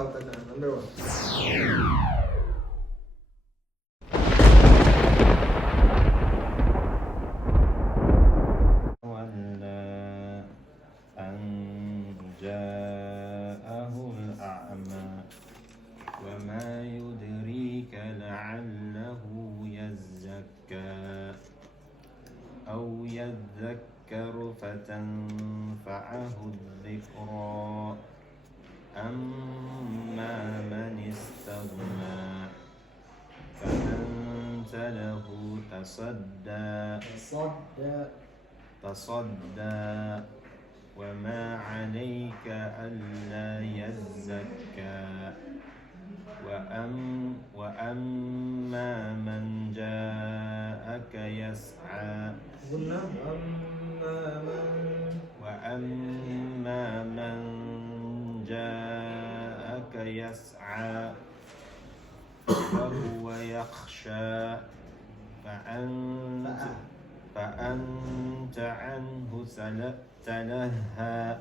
help at that. Number 1. جاءه الأعمى وما يدريك لعله يزكى أو يذكر فتنفعه الذكرى أما من استغنى فأنت له تصدى وما عليك ألا يزكى وأما من جاءك يسعى وأما من جاءك يسعى وهو يخشى فأنت عنه تلهى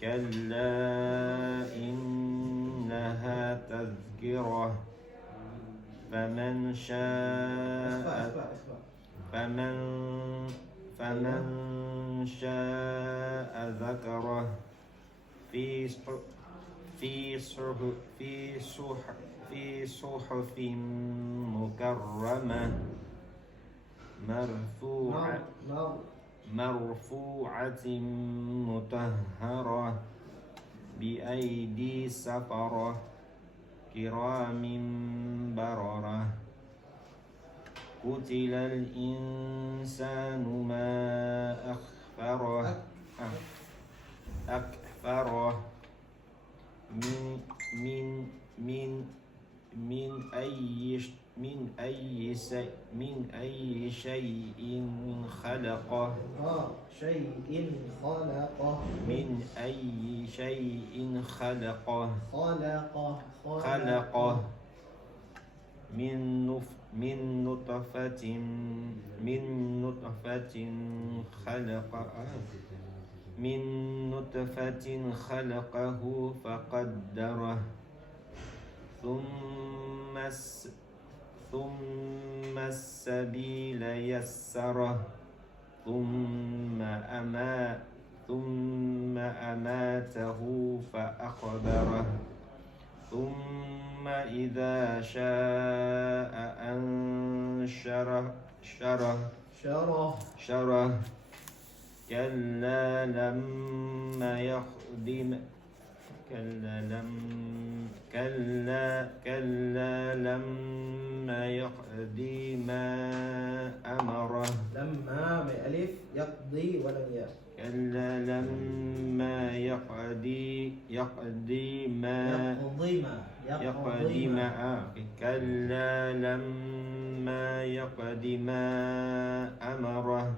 كلا إنها تذكرة فمن شاء ذكره في صحف مكرمة مرفوعة مطهرة بأيدي سفرة كرام بررة قتل الإنسان ما أكفره من أي شيء خلقه من أي شيء خلقه من نطفة خلقه فقدره ثم السبيل يسره ثم أماته فأقبره ثم إذا شاء أنشره كلا لما يقض ما أمره لما بألف يقضي ولم ياء كلا لما يقضي ما كلا لما يقض ما أمره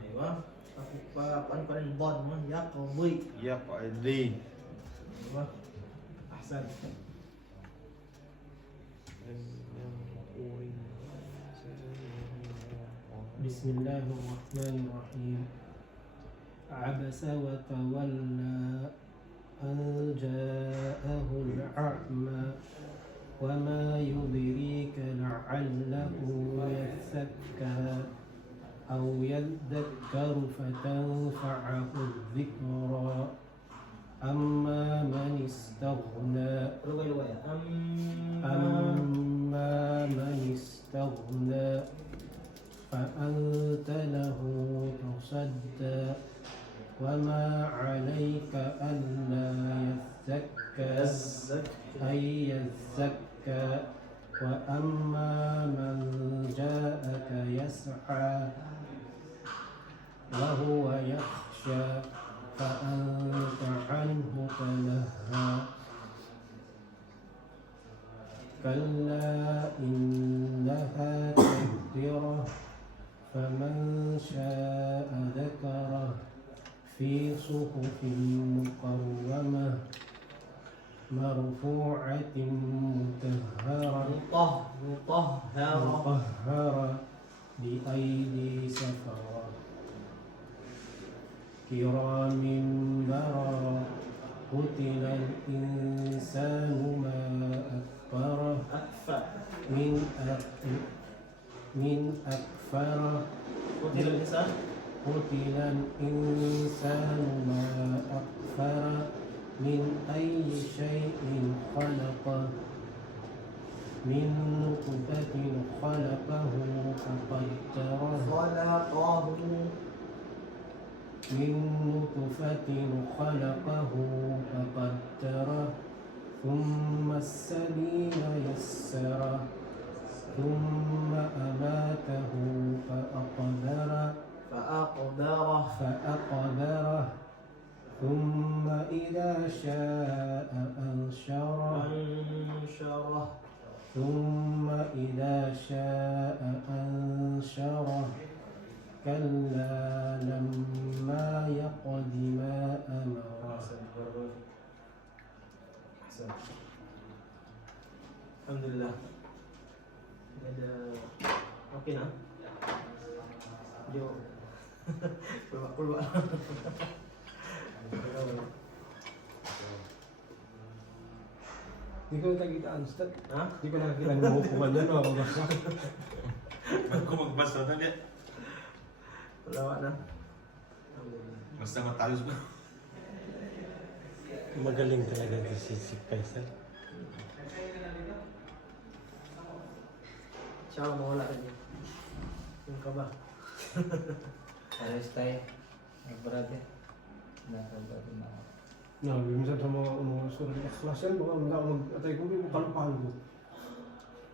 يقضي أحسن. بسم الله الرحمن الرحيم عبس وتولى أن جاءه الأعمى وما يدريك لعله يزكى أو يذكر فتنفعه الذكرى أما من استغنى فأنت له تصدى وما عليك ألا يزكى وأما من جاءك يسعى وهو يخشى فأنت عنه تلهى كلا إنها تذكرة فمن شاء ذكره في صحف مكرمة مرفوعة مطهرة بأيدي سفرة كرام بررة قتل الإنسان من أكفر قتل الإنسان قتل الإنسان ما أكفر من أي شيء خلقه من نطفة خلقه فقدره من نطفة خلقه فقدره ثم السبيل يسره ثم أماته فأقدره ثم إذا شاء أنشره ثم إذا شاء أنشره كلا لما يقض ما أمره. Alhamdulillah. Ada okey na? Video. Keluar. Hindi ko nakikita, Ustad. Ha? Hindi ko nakikita yung upuan niya, no? Ba't ko magbasa na niya? Lawak na. Alhamdulillah. Basta matayos ba? Magaling talaga si Faisal. Insya Allah mawala rin yun. Yung ka ba? Pares tayo. Nagbarate. Nakabarate na ako. No, minsan sa mga surah ng ikhlas yan, baka wala akong mag-atay ko, may kalupahan ko.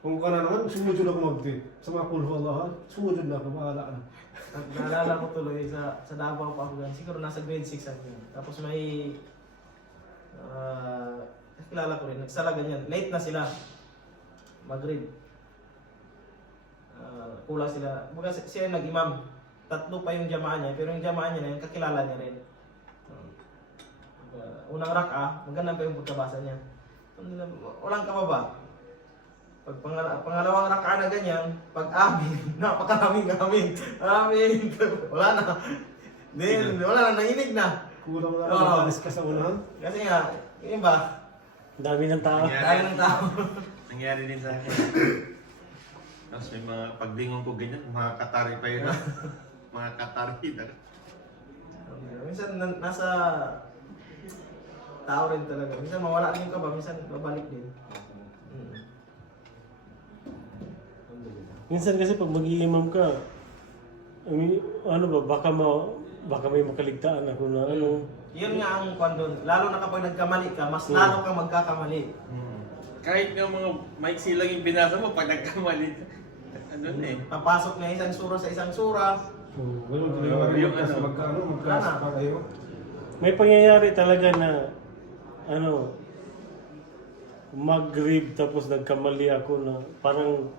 Kung ka na naman, sumudod ako mag-di. Sa mga kulhu Allah, sumudod na ako, bahala na. Naalala ko tuloy sa Davao pa ako gan. Siguro nasa grade 6 ako yun. Tapos may kilala ko rin, nagsala ganyan. Late na sila. Maghrib. Kula sila. Baga siya yung nag-imam. Tatlo pa yung jamaan niya, pero yung jamaan niya na yung kakilala niya rin. Unang raka, maganda pa yung pagkabasa niya. Walang kababa. Pag pangalawang raka na ganyan, pag amin, napakaraming amin. Amin. Wala na. Then, wala na, nanginig na. Kulang na Oo. alis ka sa unahan. Kasi nga, yung ba? Dami ng tao. Dahil ng tao. Nangyari din sa akin. Tapos may mga paglingon ko ganyan, mga katari pa yun. Mga katari na. Minsan nasa tao rin talaga. Minsan mawala rin yung kaba, minsan babalik din. Minsan kasi pag mag-iimam ka, ano ba, baka may makaligtaan ako na ano. Yun nga ang kwan doon. Lalo na kapag nagkamali ka, mas lalo kang magkakamali. Kahit nga mga maiksi lang yung binasa mo, pag nagkamali, ano na eh. Papasok na isang sura sa isang sura. Ganun yung magkasa pa kayo. May pangyayari talaga na, mag-rib tapos nagkamali ako na parang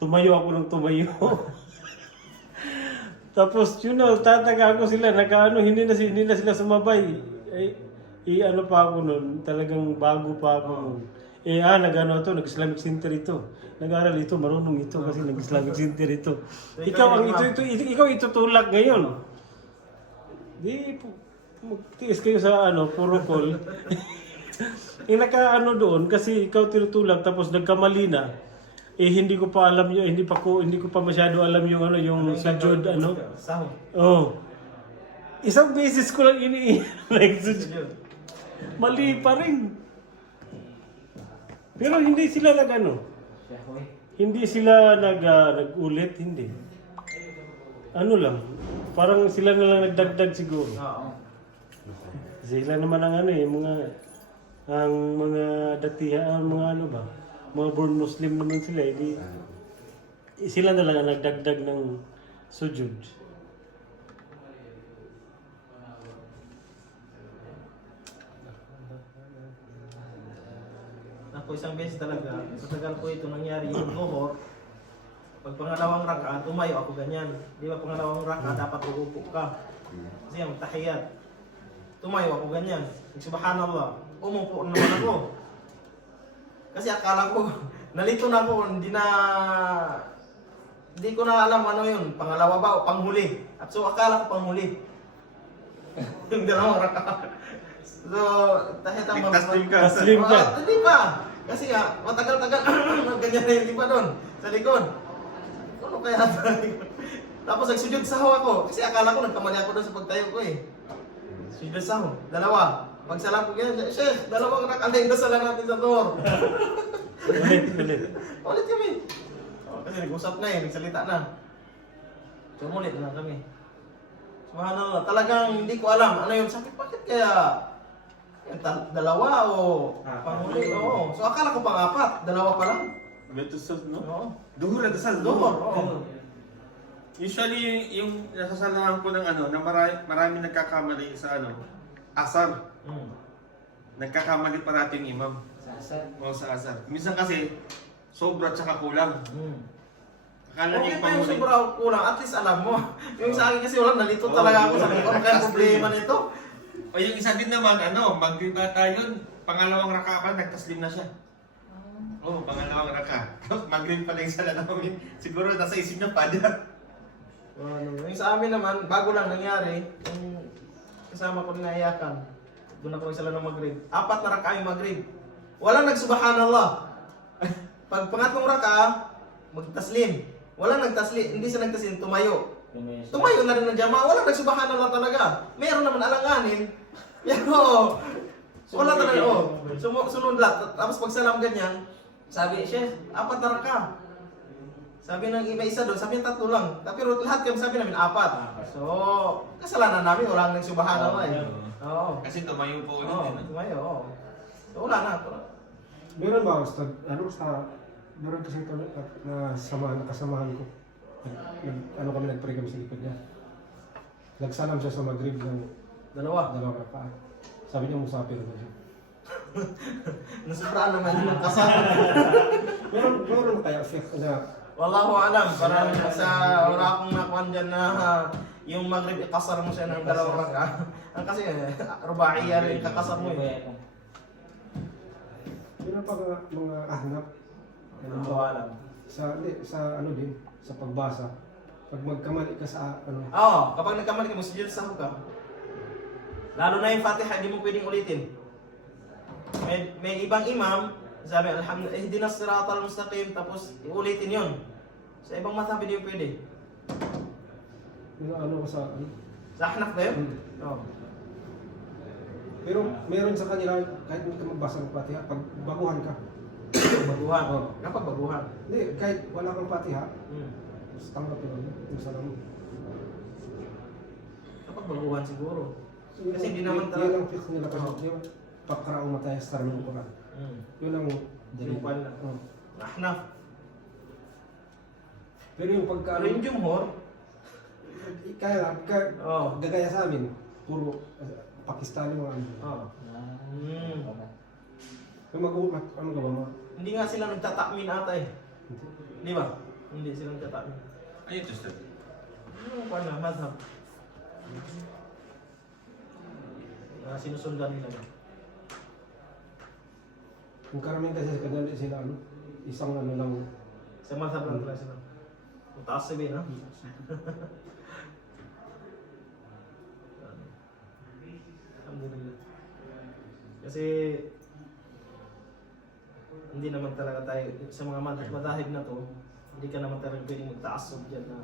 tumayo ako ng tumayo. Tapos tataga ako sila, hindi na sila sumabay. Ano pa ako nun, talagang bago pa ako nun. Nag-Islamic Center ito. Nag-aral ito, marunong ito kasi nag-Islamic Center ito. Ikaw itutulak ngayon. Di, magtiis kayo sa puro call. Doon kasi ikaw tinutulak tapos nagkamali na. Hindi ko pa alam yun, hindi ko pa masyado alam yung yung sujud Sahod. Oh. Isang beses ko lang like mali pa rin. Pero hindi sila hindi sila nag-ulit, hindi. Lang, parang sila na lang nagdagdag siguro. Oo. Sila naman ang mga datihan, mga born Muslim naman sila, sila na lang ang nagdagdag ng sujud. Ako isang beses talaga, sa tagal ko ito nangyari yung Zuhur. Pag pangalawang raka, tumayo ako ganyan. Di ba pangalawang raka, dapat uupo ka. Kasi yung tahiyat. Tumayo ako ganyan. Subhanallah, umupo naman ako. Kasi akala ko, nalito na ako, hindi ko na alam ano yun, pangalawa ba o panghuli. At so akala ko panghuli. Yung dalawang raka. So, tahiyat ang Taslim ka. Taslim ka. Hindi ba? Kasi nga, matagal-tagal, ganyan na yung iba doon, sa likod. Ano kaya? Tapos nagsujud saho ako, kasi akala ko nagkamali ako doon sa pagtayo ko eh. Sujud saho, dalawa. Pagsalam ko ganyan, Sheikh, dalawang rakaat na indasalan natin sa Dhuhr. Ulit. Ulit kami. Oh, kasi nag-usap na eh, nagsalita na. Sumulit na kami. Subhanallah, talagang hindi ko alam ano yun. Sabi, bakit kaya yung dalawa o panghuli? Oo. So akala ko pang-apat, dalawa pa lang. Betusod, no? Oo. Duhur at asal, Dhuhr, duhur. oo. Usually, yung nasasalahan ko ng ano, na marami nagkakamali sa ano, asar. Mm. Nagkakamali parati yung imam. Sasad. O sa asar. Minsan kasi, sobra at saka kulang. Mm. Akala Okay niyo yung pa yung panghuli. sobra kulang, at least alam mo. Yung sa akin kasi wala, nalito talaga ako. Sabi ko, ano kaya problema nito? O yung isa din naman, ano, magribata yun, pangalawang raka pa, nagtaslim na siya. Oo, pangalawang raka. Magrib pa lang sala namin. Siguro nasa isip niya, padar. Ano, yung sa amin naman, bago lang nangyari, yung kasama ko naiyakan. Doon ako nagsala ng Maghrib. 4 na raka yung Maghrib. Walang nagsubhanallah. Pag pangatlong raka, magtaslim. Walang nagtaslim, hindi siya nagtaslim, tumayo. Tumayo na rin ng jama, walang nagsubhanallah talaga. Meron naman alanganin. Pero, wala talaga. Oh. Sunod lahat. Tapos pag salam ganyan, sabi, Sheikh, 4 na raka. Sabi ng may isa doon, sabi ng 3 lang. Pero lahat kami sabi namin 4. So, kasalanan namin, walang nagsubhanallah eh. Oo. Kasi tumayo po ulit. Oo, eh, no? tumayo, oo. So, wala na. Meron ba Ustad? Ano meron kasi ito na kasamahan ko. Ano kami nag-pray kami sa likod niya. Nagsalam siya sa Maghrib ng Dalawa. 2 rakaat. Sabi niya musafir na siya. Nasubraan naman yung kasama. Meron kaya effect na Wallahu alam, parang sa wala akong nakuhan dyan na yung Maghrib ikasar mo siya ng 2 raka. Ang kasi, rubaiya rin kakasar mo eh. meron pa mga ahnap. Wallahu alam. Sa ano din, sa pagbasa. Pag magkamali ka sa ano, Oo, kapag nagkamali ka, masujud sa ka. Lalo na yung Fatiha, hindi mo pwedeng ulitin. May ibang imam, sabi, alhamdulillah, ihdinas siratal mustaqim, tapos ulitin yun. Sa ibang mata, hindi yung pwede. yung ano ko sa ano. Sa Ahnaf ba yun? Oo. Pero meron sa kanila, kahit hindi ka magbasa ng Fatiha, pag baguhan ka. Baguhan. Oo. Kapag baguhan. Hindi, kahit wala kang Fatiha, Hmm. mas tanggapin mo yung salam mo. Kapag baguhan siguro. Kasi hindi Yun- naman Yun talaga. ang fix nila kasi, yung pakrao matay sa ng Quran. Hmm. Yun ang Sinupan na. Oo. Ahnaf. Pero yung pagka, Pero yung Jumhur, kaya Oo. gagaya sa amin, puro Pakistani mga ano. Oo. Hmm. Yung ano ka ba mga? Hindi nga sila nagtatakmin ata eh. Di ba? Hindi sila nagtatakmin. Ay, ito sir. Ano pa na, madhab. Sinusundan nila ba? Yung karamihan kasi sa kanila sila ano, isang ano lang. Sa madhab lang talaga sila. Mataas sabihin ha? Alhamdulillah. Kasi hindi naman talaga tayo sa mga madahib na to, hindi ka naman talaga pwedeng magtaasod dyan na